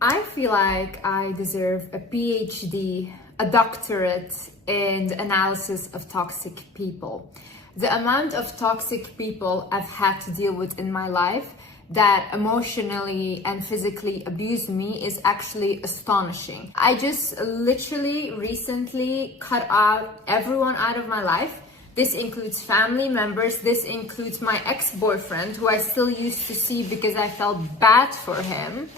I feel like I deserve a PhD, a doctorate in the analysis of toxic people. The amount of toxic people I've had to deal with in my life that emotionally and physically abuse me is actually astonishing. I just literally recently cut out everyone out of my life. This includes family members, this includes my ex-boyfriend, who I still used to see because I felt bad for him.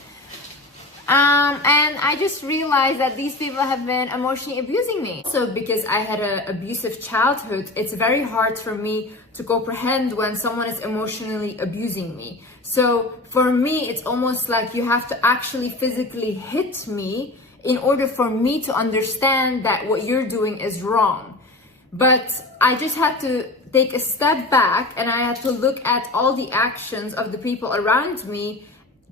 And I just realized that these people have been emotionally abusing me. So because I had an abusive childhood, it's very hard for me to comprehend when someone is emotionally abusing me. So for me, it's almost like you have to actually physically hit me in order for me to understand that what you're doing is wrong. But I just had to take a step back and I had to look at all the actions of the people around me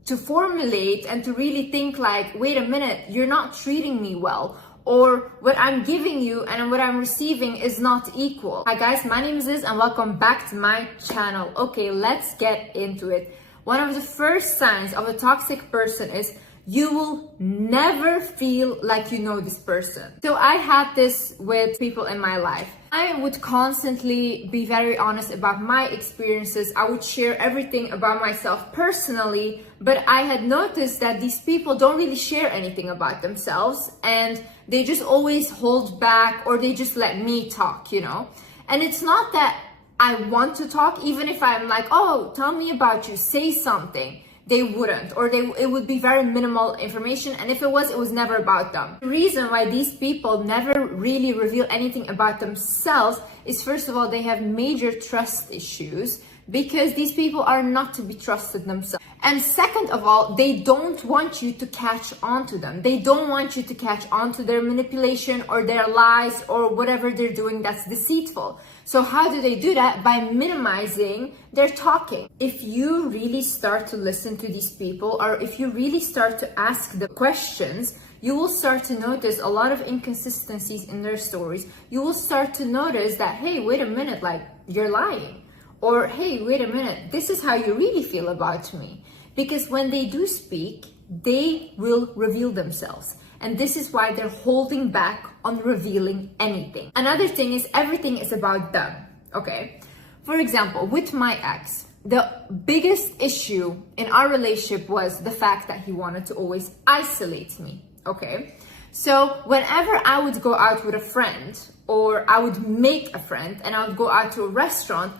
to formulate and to really think like, wait a minute, you're not treating me well, or what I'm giving you and what I'm receiving is not equal. Hi guys, my name is Liz and welcome back to my channel. Okay, let's get into it. One of the first signs of a toxic person is you will never feel like you know this person. So I had this with people in my life. I would constantly be very honest about my experiences. I would share everything about myself personally, but I had noticed that these people don't really share anything about themselves and they just always hold back or they just let me talk, you know? And it's not that I want to talk, even if I'm like, oh, tell me about you, say something. They wouldn't, or it would be very minimal information, and if it was never about them. The reason why these people never really reveal anything about themselves is, first of all, they have major trust issues because these people are not to be trusted themselves. And second of all, they don't want you to catch on to them. They don't want you to catch on to their manipulation or their lies or whatever they're doing that's deceitful. So how do they do that? By minimizing their talking. If you really start to listen to these people, or if you really start to ask the questions, you will start to notice a lot of inconsistencies in their stories. You will start to notice that, hey, wait a minute, like you're lying. Or, hey, wait a minute, this is how you really feel about me. Because when they do speak, they will reveal themselves. And this is why they're holding back on revealing anything. Another thing is everything is about them, okay? For example, with my ex, the biggest issue in our relationship was the fact that he wanted to always isolate me, okay? So whenever I would go out with a friend or I would make a friend and I would go out to a restaurant,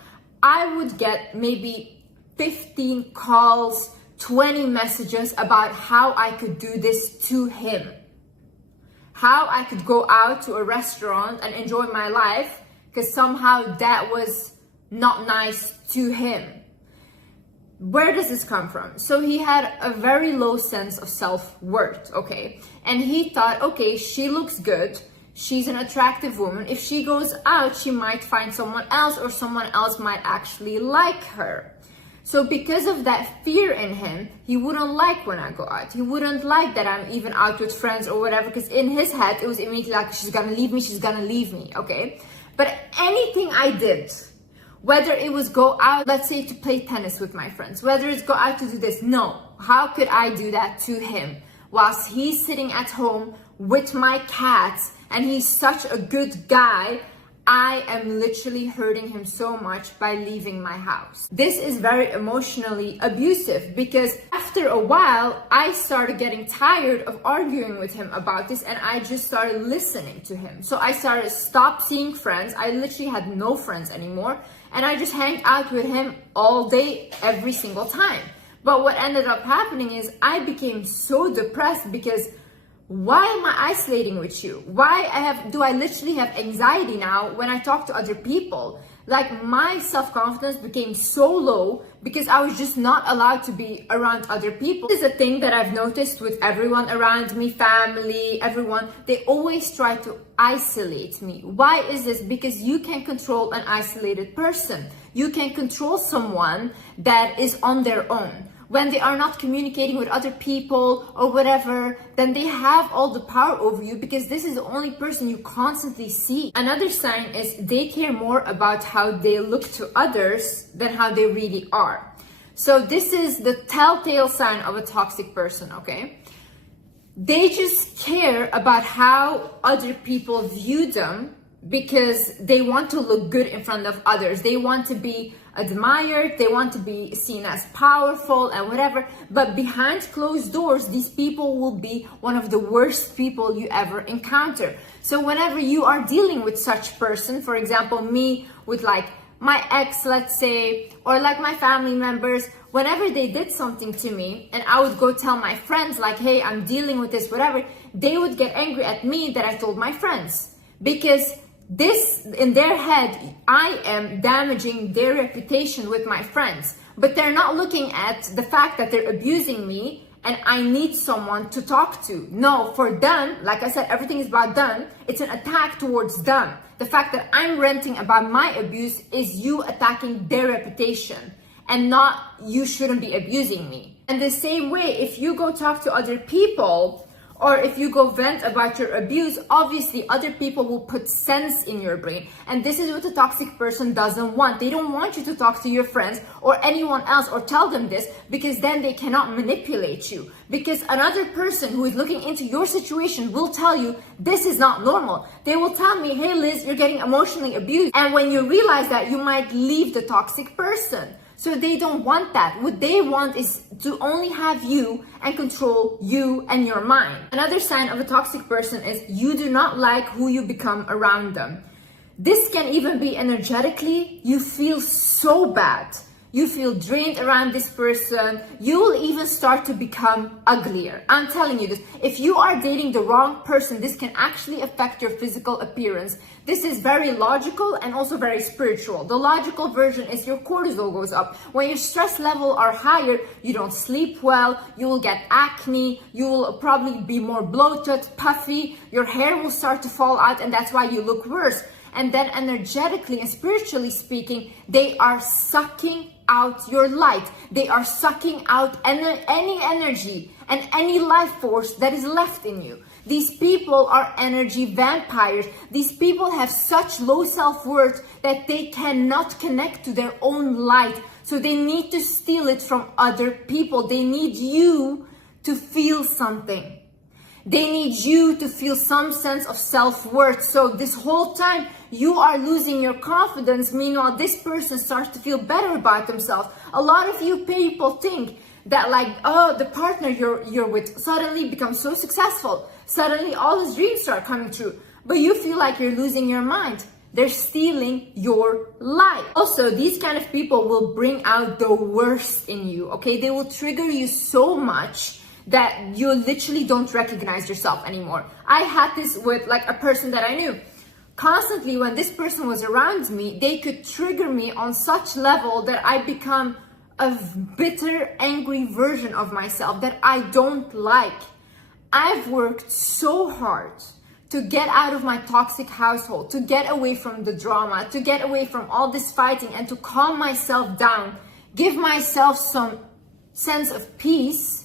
I would get maybe 15 calls, 20 messages about how I could do this to him. How I could go out to a restaurant and enjoy my life because somehow that was not nice to him. Where does this come from? So he had a very low sense of self-worth, okay? And he thought, okay, she looks good. She's an attractive woman. If she goes out, she might find someone else or someone else might actually like her. So because of that fear in him, he wouldn't like when I go out. He wouldn't like that I'm even out with friends or whatever, because in his head, it was immediately like, she's gonna leave me, okay? But anything I did, whether it was go out, let's say to play tennis with my friends, whether it's go out to do this, no. How could I do that to him? Whilst he's sitting at home with my cats and he's such a good guy, I am literally hurting him so much by leaving my house. This is very emotionally abusive because after a while, I started getting tired of arguing with him about this and I just started listening to him. So I started stop seeing friends. I literally had no friends anymore and I just hang out with him all day, every single time. But what ended up happening is I became so depressed because why am I isolating with you? Do I literally have anxiety now when I talk to other people? Like my self-confidence became so low because I was just not allowed to be around other people. This is a thing that I've noticed with everyone around me, family, everyone. They always try to isolate me. Why is this? Because you can control an isolated person. You can control someone that is on their own. When they are not communicating with other people or whatever, then they have all the power over you because this is the only person you constantly see. Another sign is they care more about how they look to others than how they really are. So this is the telltale sign of a toxic person, okay? They just care about how other people view them because they want to look good in front of others. They want to be admired, they want to be seen as powerful and whatever, but behind closed doors, these people will be one of the worst people you ever encounter. So whenever you are dealing with such person, for example, me with like my ex, let's say, or like my family members, whenever they did something to me and I would go tell my friends like, hey, I'm dealing with this, whatever, they would get angry at me that I told my friends, because this, in their head, I am damaging their reputation with my friends, but they're not looking at the fact that they're abusing me and I need someone to talk to. No, for them, like I said, everything is about them. It's an attack towards them. The fact that I'm ranting about my abuse is you attacking their reputation and not you shouldn't be abusing me. And the same way, if you go talk to other people, or if you go vent about your abuse, obviously other people will put sense in your brain. And this is what a toxic person doesn't want. They don't want you to talk to your friends or anyone else or tell them this, because then they cannot manipulate you. Because another person who is looking into your situation will tell you, this is not normal. They will tell me, hey Liz, you're getting emotionally abused. And when you realize that, you might leave the toxic person. So they don't want that. What they want is to only have you and control you and your mind. Another sign of a toxic person is you do not like who you become around them. This can even be energetically. You feel so bad. You feel drained around this person. You will even start to become uglier. I'm telling you this. If you are dating the wrong person, this can actually affect your physical appearance. This is very logical and also very spiritual. The logical version is your cortisol goes up. When your stress level are higher, you don't sleep well, you will get acne, you will probably be more bloated, puffy, your hair will start to fall out, and that's why you look worse. And then energetically and spiritually speaking, they are sucking out your light. They are sucking out any energy and any life force that is left in you. These people are energy vampires. These people have such low self-worth that they cannot connect to their own light. So they need to steal it from other people. They need you to feel something. They need you to feel some sense of self-worth. So this whole time you are losing your confidence. Meanwhile, this person starts to feel better about themselves. A lot of you people think that like, oh, the partner you're with suddenly becomes so successful. Suddenly all his dreams start coming true. But you feel like you're losing your mind. They're stealing your life. Also, these kind of people will bring out the worst in you, okay? They will trigger you so much that you literally don't recognize yourself anymore. I had this with like a person that I knew. Constantly when this person was around me, they could trigger me on such level that I become a bitter, angry version of myself that I don't like. I've worked so hard to get out of my toxic household, to get away from the drama, to get away from all this fighting and to calm myself down, give myself some sense of peace,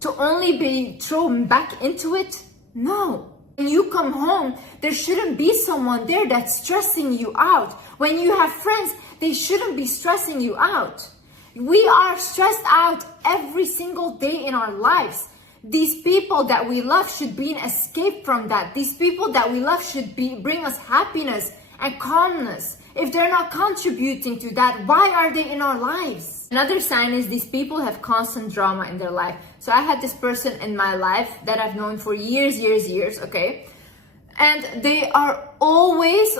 to only be thrown back into it? No. When you come home, there shouldn't be someone there that's stressing you out. When you have friends, they shouldn't be stressing you out. We are stressed out every single day in our lives. These people that we love should be an escape from that. These people that we love should bring us happiness and calmness. If they're not contributing to that, why are they in our lives? Another sign is these people have constant drama in their life. So I had this person in my life that I've known for years, okay? And they are always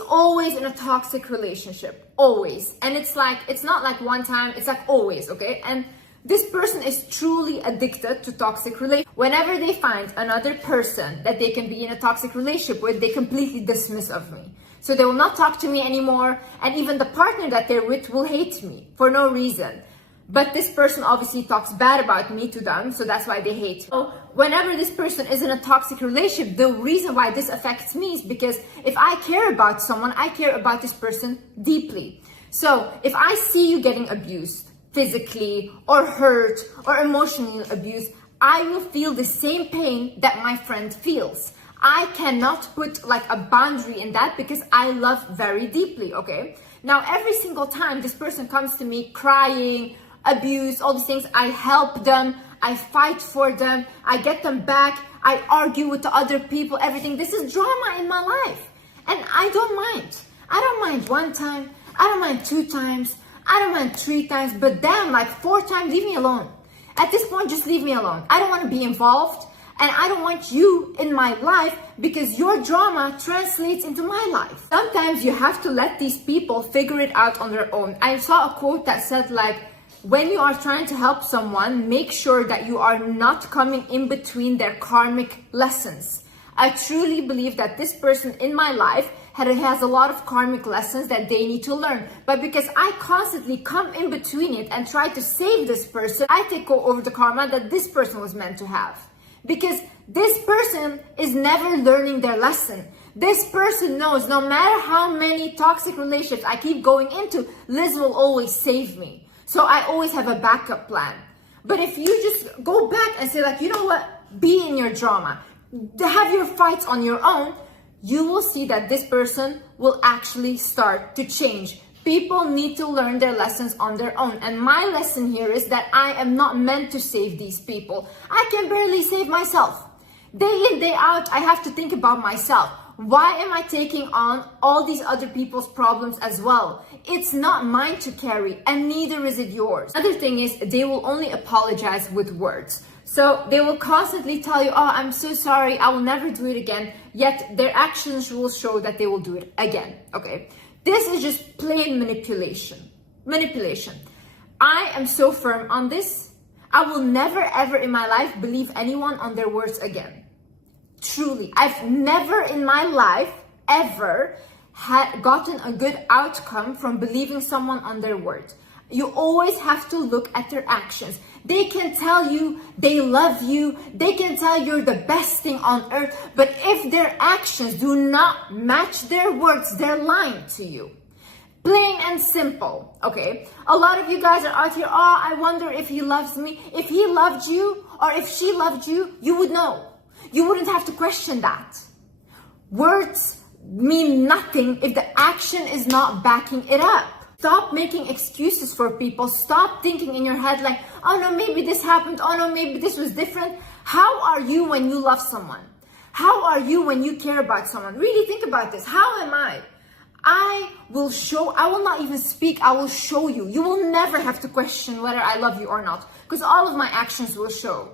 in a toxic relationship, always. And it's like, it's not like one time, it's like always, okay? And this person is truly addicted to toxic relationships. Whenever they find another person that they can be in a toxic relationship with, they completely dismiss of me. So they will not talk to me anymore, and even the partner that they're with will hate me for no reason. But this person obviously talks bad about me to them, so that's why they hate me. So whenever this person is in a toxic relationship, the reason why this affects me is because if I care about someone, I care about this person deeply. So if I see you getting abused, physically or hurt or emotionally abused, I will feel the same pain that my friend feels. I cannot put like a boundary in that because I love very deeply, okay? Now, every single time this person comes to me crying, abuse, all these things, I help them, I fight for them, I get them back, I argue with the other people, everything. This is drama in my life. And I don't mind. I don't mind 1 time, I don't mind 2 times, I don't mind 3 times, but damn, like 4 times, leave me alone. At this point, just leave me alone. I don't want to be involved, and I don't want you in my life because your drama translates into my life. Sometimes you have to let these people figure it out on their own. I saw a quote that said like, when you are trying to help someone, make sure that you are not coming in between their karmic lessons. I truly believe that this person in my life has a lot of karmic lessons that they need to learn. But because I constantly come in between it and try to save this person, I take over the karma that this person was meant to have. Because this person is never learning their lesson. This person knows no matter how many toxic relationships I keep going into, Liz will always save me. So I always have a backup plan. But if you just go back and say like, you know what, be in your drama, have your fights on your own, you will see that this person will actually start to change. People need to learn their lessons on their own. And my lesson here is that I am not meant to save these people. I can barely save myself. Day in, day out, I have to think about myself. Why am I taking on all these other people's problems as well? It's not mine to carry, and neither is it yours. Another thing is they will only apologize with words. So they will constantly tell you, oh, I'm so sorry, I will never do it again. Yet their actions will show that they will do it again, okay? This is just plain manipulation. Manipulation. I am so firm on this. I will never ever in my life believe anyone on their words again. Truly. I've never in my life ever gotten a good outcome from believing someone on their word. You always have to look at their actions. They can tell you they love you, they can tell you're the best thing on earth, but if their actions do not match their words, they're lying to you. Plain and simple, okay? A lot of you guys are out here, oh, I wonder if he loves me. If he loved you or if she loved you, you would know. You wouldn't have to question that. Words mean nothing if the action is not backing it up. Stop making excuses for people. Stop thinking in your head like, oh no, maybe this happened. Oh no, maybe this was different. How are you when you love someone? How are you when you care about someone? Really think about this. How am I? I will not even speak. I will show you. You will never have to question whether I love you or not, because all of my actions will show.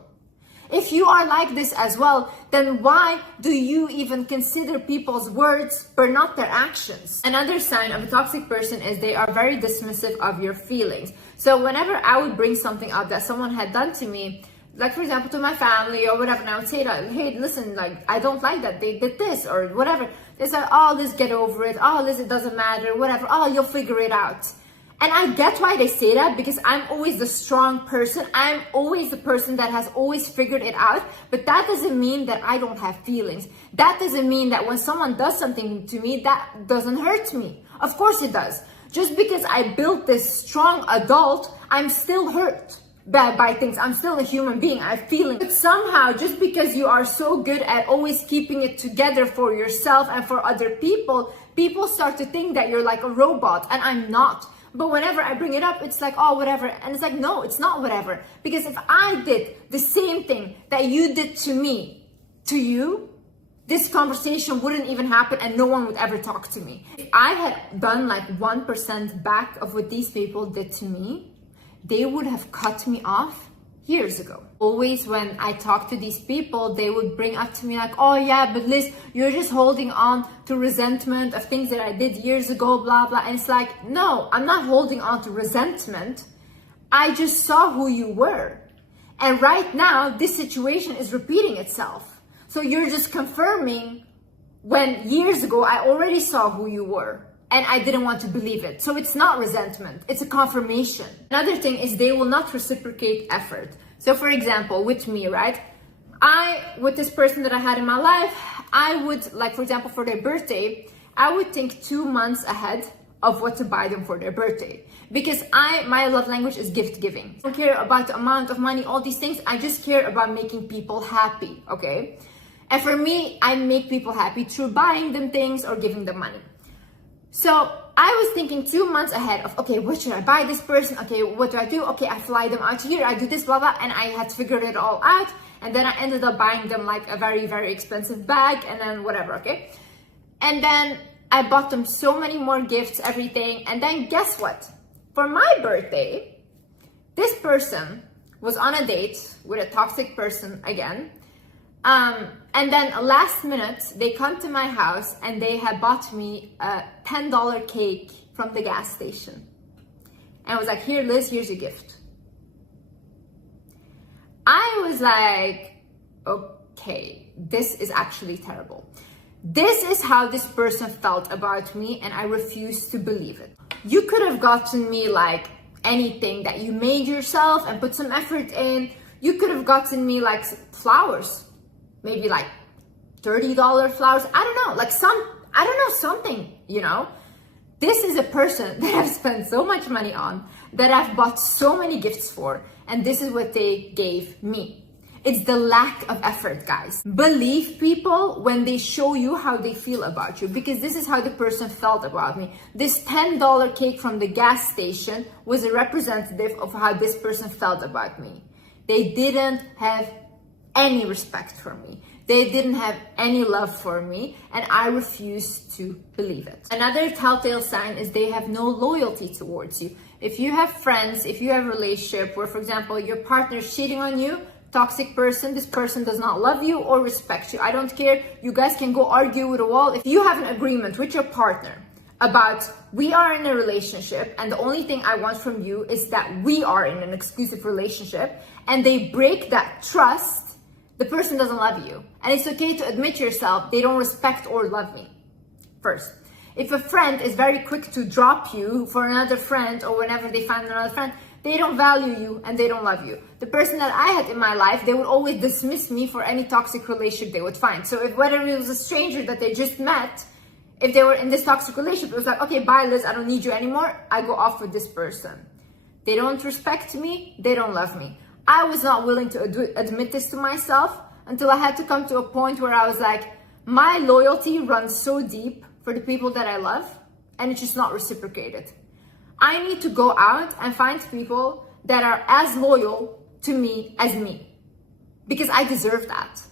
If you are like this as well, then why do you even consider people's words but not their actions? Another sign of a toxic person is they are very dismissive of your feelings. So whenever I would bring something up that someone had done to me, like for example to my family or whatever, and I would say like, hey, listen, like I don't like that they did this or whatever. They said, oh, let's get over it. Oh, listen, it doesn't matter, whatever. Oh, you'll figure it out. And I get why they say that, because I'm always the strong person. I'm always the person that has always figured it out. But that doesn't mean that I don't have feelings. That doesn't mean that when someone does something to me, that doesn't hurt me. Of course it does. Just because I built this strong adult, I'm still hurt by things. I'm still a human being. I have feelings. But somehow, just because you are so good at always keeping it together for yourself and for other people, people start to think that you're like a robot, and I'm not. But whenever I bring it up, it's like, oh, whatever. And it's like, no, it's not whatever. Because if I did the same thing that you did to me, to you, this conversation wouldn't even happen and no one would ever talk to me. If I had done like 1% back of what these people did to me, they would have cut me off years ago. Always when I talk to these people, they would bring up to me like, oh yeah, but Liz, you're just holding on to resentment of things that I did years ago, blah, blah. And it's like, no, I'm not holding on to resentment. I just saw who you were. And right now, this situation is repeating itself. So you're just confirming when years ago, I already saw who you were. And I didn't want to believe it. So it's not resentment, it's a confirmation. Another thing is they will not reciprocate effort. So for example, with me, right? With this person that I had in my life, I would, like for example, for their birthday, I would think 2 months ahead of what to buy them for their birthday. Because my love language is gift giving. I don't care about the amount of money, all these things. I just care about making people happy, okay? And for me, I make people happy through buying them things or giving them money. So I was thinking 2 months ahead of, okay, what should I buy this person? Okay, what do I do? Okay, I fly them out here, I do this, blah, blah, and I had figured it all out. And then I ended up buying them like a very, very expensive bag and then whatever, okay? And then I bought them so many more gifts, everything. And then guess what? For my birthday, this person was on a date with a toxic person again. And then last minute, they come to my house and they had bought me a $10 cake from the gas station. And I was like, here, Liz, here's your gift. I was like, okay, this is actually terrible. This is how this person felt about me, and I refuse to believe it. You could have gotten me like anything that you made yourself and put some effort in. You could have gotten me like flowers, maybe like $30 flowers. I don't know, like something, you know? This is a person that I've spent so much money on, that I've bought so many gifts for, and this is what they gave me. It's the lack of effort, guys. Believe people when they show you how they feel about you, because this is how the person felt about me. This $10 cake from the gas station was a representative of how this person felt about me. They didn't have any respect for me. They didn't have any love for me, and I refuse to believe it. Another telltale sign is they have no loyalty towards you. If you have friends, if you have a relationship where, for example, your partner is cheating on you, toxic person, this person does not love you or respect you. I don't care. You guys can go argue with a wall. If you have an agreement with your partner about, we are in a relationship and the only thing I want from you is that we are in an exclusive relationship, and they break that trust, the person doesn't love you. And it's okay to admit yourself, they don't respect or love me first. If a friend is very quick to drop you for another friend, or whenever they find another friend, they don't value you and they don't love you. The person that I had in my life, they would always dismiss me for any toxic relationship they would find. So if whether it was a stranger that they just met, if they were in this toxic relationship, it was like, okay, bye Liz, I don't need you anymore. I go off with this person. They don't respect me, they don't love me. I was not willing to admit this to myself until I had to come to a point where I was like, my loyalty runs so deep for the people that I love, and it's just not reciprocated. I need to go out and find people that are as loyal to me as me, because I deserve that.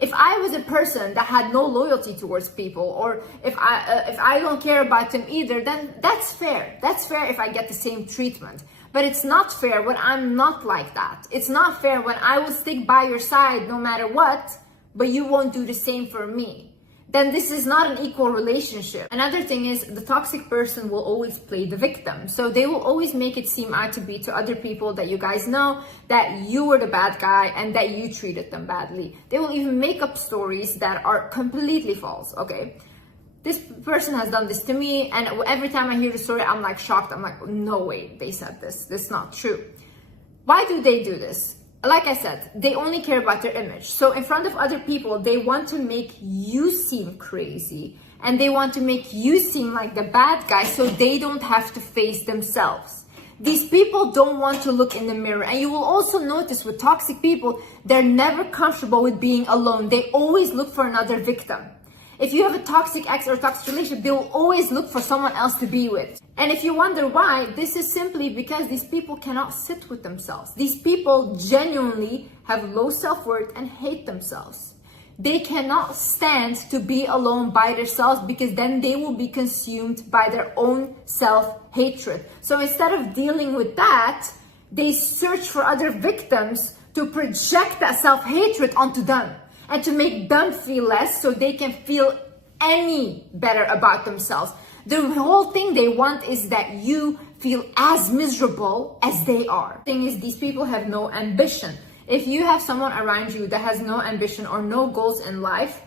If I was a person that had no loyalty towards people, or if I don't care about them either, then that's fair. That's fair if I get the same treatment. But it's not fair when I'm not like that. It's not fair when I will stick by your side no matter what, but you won't do the same for me. Then this is not an equal relationship. Another thing is, the toxic person will always play the victim. So they will always make it seem out to be to other people that you guys know that you were the bad guy and that you treated them badly. They will even make up stories that are completely false, okay? This person has done this to me, and every time I hear the story, I'm like shocked. I'm like, no way they said this. This is not true. Why do they do this? Like I said, they only care about their image. So in front of other people, they want to make you seem crazy, and they want to make you seem like the bad guy so they don't have to face themselves. These people don't want to look in the mirror. And you will also notice with toxic people, they're never comfortable with being alone. They always look for another victim. If you have a toxic ex or toxic relationship, they will always look for someone else to be with. And if you wonder why, this is simply because these people cannot sit with themselves. These people genuinely have low self-worth and hate themselves. They cannot stand to be alone by themselves, because then they will be consumed by their own self-hatred. So instead of dealing with that, they search for other victims to project that self-hatred onto them, and to make them feel less so they can feel any better about themselves. The whole thing they want is that you feel as miserable as they are. The thing is, these people have no ambition. If you have someone around you that has no ambition or no goals in life,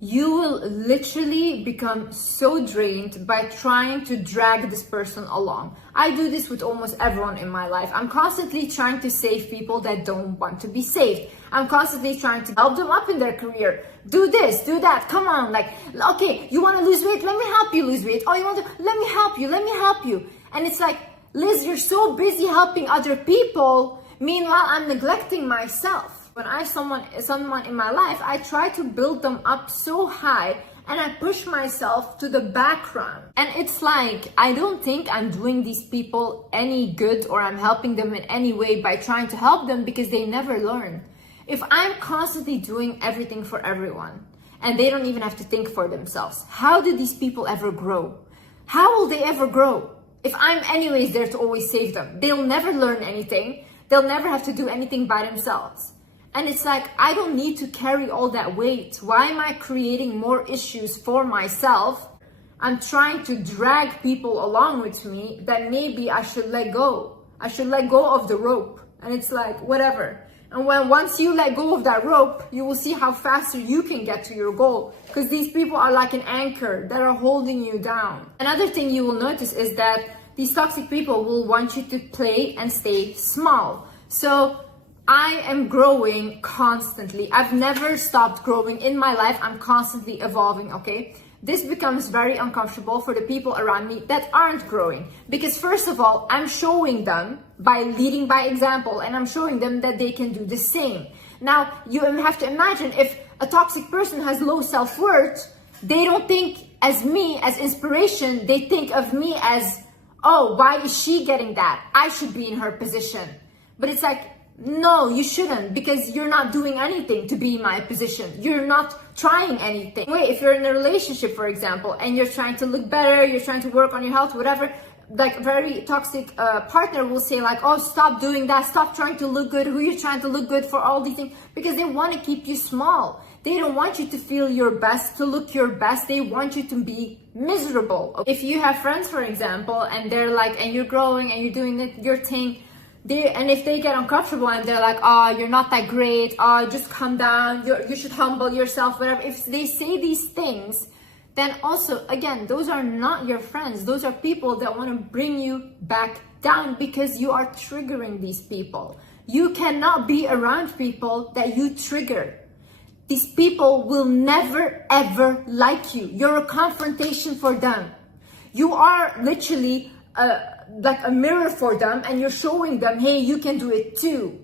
you will literally become so drained by trying to drag this person along. I do this with almost everyone in my life. I'm constantly trying to save people that don't want to be saved. I'm constantly trying to help them up in their career. Do this, do that, come on. Like, okay, you want to lose weight? Let me help you lose weight. Oh, you want to? Let me help you. And it's like, Liz, you're so busy helping other people. Meanwhile, I'm neglecting myself. When I someone in my life, I try to build them up so high and I push myself to the background. And it's like, I don't think I'm doing these people any good or I'm helping them in any way by trying to help them, because they never learn. If I'm constantly doing everything for everyone and they don't even have to think for themselves, how do these people ever grow? How will they ever grow? If I'm anyways there to always save them, they'll never learn anything. They'll never have to do anything by themselves. And it's like, I don't need to carry all that weight. Why am I creating more issues for myself? I'm trying to drag people along with me that maybe I should let go. I should let go of the rope. And it's like, whatever. And once you let go of that rope, you will see how faster you can get to your goal. Because these people are like an anchor that are holding you down. Another thing you will notice is that these toxic people will want you to play and stay small. So I am growing constantly. I've never stopped growing in my life. I'm constantly evolving, okay? This becomes very uncomfortable for the people around me that aren't growing. Because first of all, I'm showing them by leading by example, and I'm showing them that they can do the same. Now, you have to imagine, if a toxic person has low self-worth, they don't think as me, as inspiration. They think of me as, oh, why is she getting that? I should be in her position. But it's like, no, you shouldn't, because you're not doing anything to be in my position. You're not trying anything. Wait, if you're in a relationship, for example, and you're trying to look better, you're trying to work on your health, whatever, like a very toxic partner will say like, oh, stop doing that, stop trying to look good. Who are you trying to look good for? All these things, because they want to keep you small. They don't want you to feel your best, to look your best. They want you to be miserable. If you have friends, for example, and they're like, and you're growing and you're doing your thing, and if they get uncomfortable and they're like, oh, you're not that great, oh, just calm down, you should humble yourself, whatever. If they say these things, then also, again, those are not your friends. Those are people that want to bring you back down, because you are triggering these people. You cannot be around people that you trigger. These people will never, ever like you. You're a confrontation for them. You are literally like a mirror for them, and you're showing them, hey, you can do it too.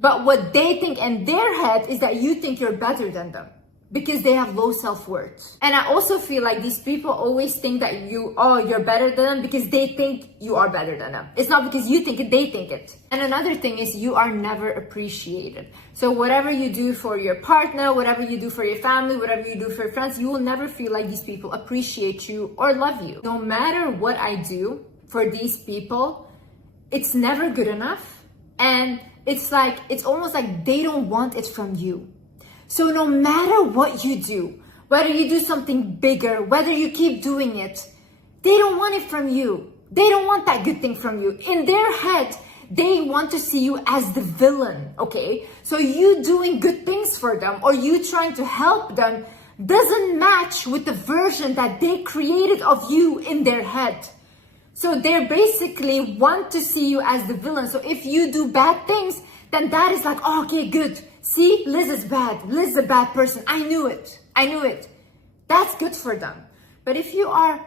But what they think in their head is that you think you're better than them, because they have low self-worth. And I also feel like these people always think that you're better than them because they think you are better than them. It's not because you think it, they think it. And another thing is, you are never appreciated. So whatever you do for your partner, whatever you do for your family, whatever you do for your friends, you will never feel like these people appreciate you or love you. No matter what I do for these people, it's never good enough. And it's almost like they don't want it from you. So no matter what you do, whether you do something bigger, whether you keep doing it, they don't want it from you. They don't want that good thing from you. In their head, they want to see you as the villain, okay? So you doing good things for them, or you trying to help them, doesn't match with the version that they created of you in their head. So they basically want to see you as the villain. So if you do bad things, then that is like, oh, okay, good. See, Liz is bad. Liz is a bad person. I knew it. That's good for them. But if you are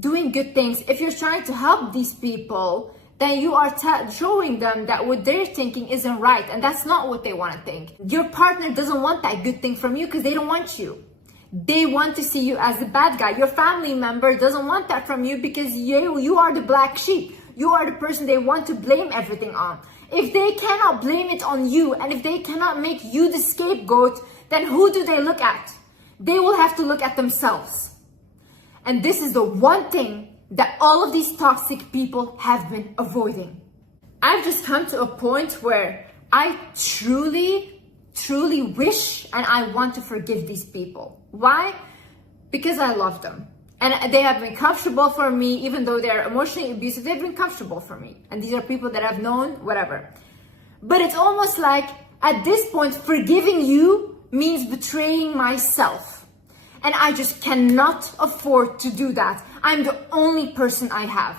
doing good things, if you're trying to help these people, then you are showing them that what they're thinking isn't right. And that's not what they want to think. Your partner doesn't want that good thing from you because they don't want you. They want to see you as the bad guy. Your family member doesn't want that from you because you are the black sheep. You are the person they want to blame everything on. If they cannot blame it on you, and if they cannot make you the scapegoat, then who do they look at? They will have to look at themselves. And this is the one thing that all of these toxic people have been avoiding. I've just come to a point where I truly wish and I want to forgive these people. Why? Because I love them. And they have been comfortable for me, even though they're emotionally abusive, they've been comfortable for me. And these are people that I've known, whatever. But it's almost like, at this point, forgiving you means betraying myself. And I just cannot afford to do that. I'm the only person I have.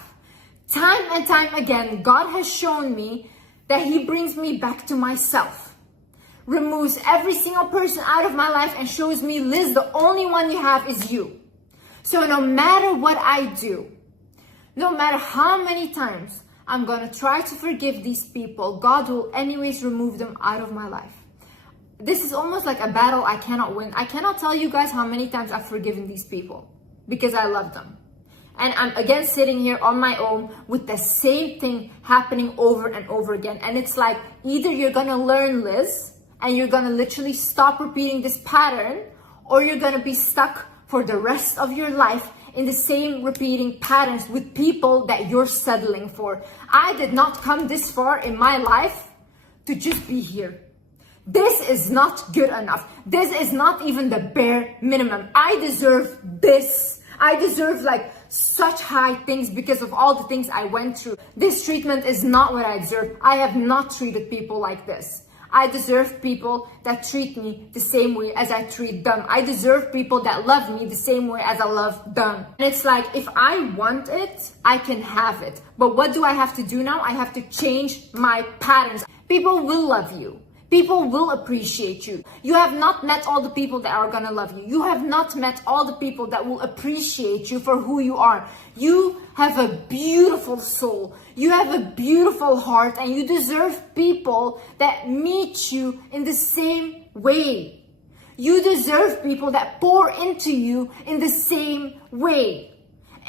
Time and time again, God has shown me that He brings me back to myself. Removes every single person out of my life and shows me, Liz, the only one you have is you. So no matter what I do, no matter how many times I'm gonna try to forgive these people. God will anyways remove them out of my life. This is almost like a battle I cannot win. I cannot tell you guys how many times I've forgiven these people because I love them. And I'm again sitting here on my own with the same thing happening over and over again. And it's like, either you're gonna learn, Liz, and you're gonna literally stop repeating this pattern, or you're gonna be stuck for the rest of your life in the same repeating patterns with people that you're settling for. I did not come this far in my life to just be here. This is not good enough. This is not even the bare minimum. I deserve this. I deserve like such high things because of all the things I went through. This treatment is not what I deserve. I have not treated people like this. I deserve people that treat me the same way as I treat them. I deserve people that love me the same way as I love them. And it's like, if I want it, I can have it. But what do I have to do now? I have to change my patterns. People will love you. People will appreciate you. You have not met all the people that are gonna love you. You have not met all the people that will appreciate you for who you are. You have a beautiful soul. You have a beautiful heart, and you deserve people that meet you in the same way. You deserve people that pour into you in the same way.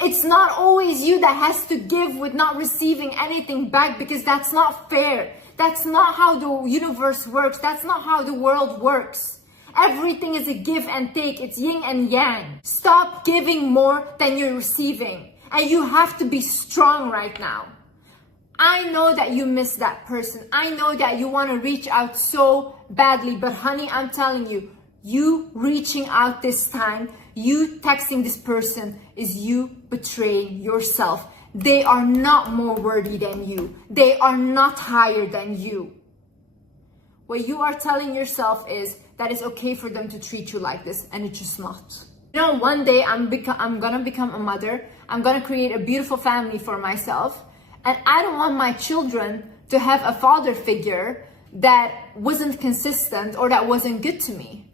It's not always you that has to give with not receiving anything back, because that's not fair. That's not how the universe works. That's not how the world works. Everything is a give and take. It's yin and yang. Stop giving more than you're receiving. And you have to be strong right now. I know that you miss that person. I know that you want to reach out so badly. But honey, I'm telling you, you reaching out this time, you texting this person, is you betraying yourself. They are not more worthy than you. They are not higher than you. What you are telling yourself is that it's okay for them to treat you like this, and it's just not. You know, one day I'm gonna become a mother. I'm gonna create a beautiful family for myself. And I don't want my children to have a father figure that wasn't consistent or that wasn't good to me.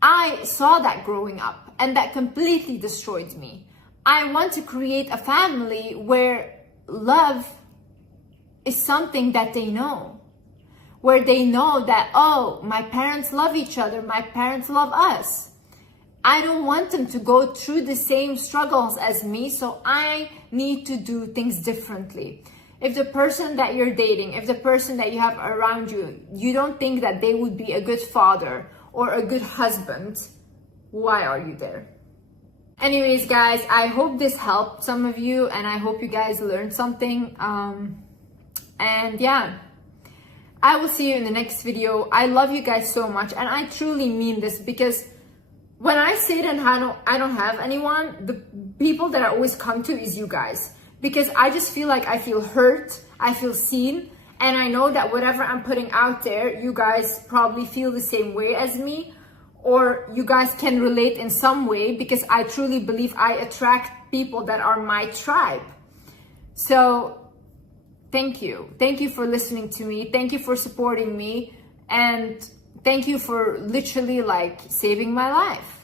I saw that growing up, and that completely destroyed me. I want to create a family where love is something that they know. Where they know that, oh, my parents love each other, my parents love us. I don't want them to go through the same struggles as me, so I need to do things differently. If the person that you're dating, if the person that you have around you, you don't think that they would be a good father or a good husband, why are you there? Anyways, guys, I hope this helped some of you, and I hope you guys learned something. And yeah, I will see you in the next video. I love you guys so much, and I truly mean this, because when I say that I don't have anyone, the people that I always come to is you guys. Because I just feel like I feel hurt, I feel seen, and I know that whatever I'm putting out there, you guys probably feel the same way as me, or you guys can relate in some way, because I truly believe I attract people that are my tribe. So thank you. Thank you for listening to me. Thank you for supporting me. And thank you for literally like saving my life.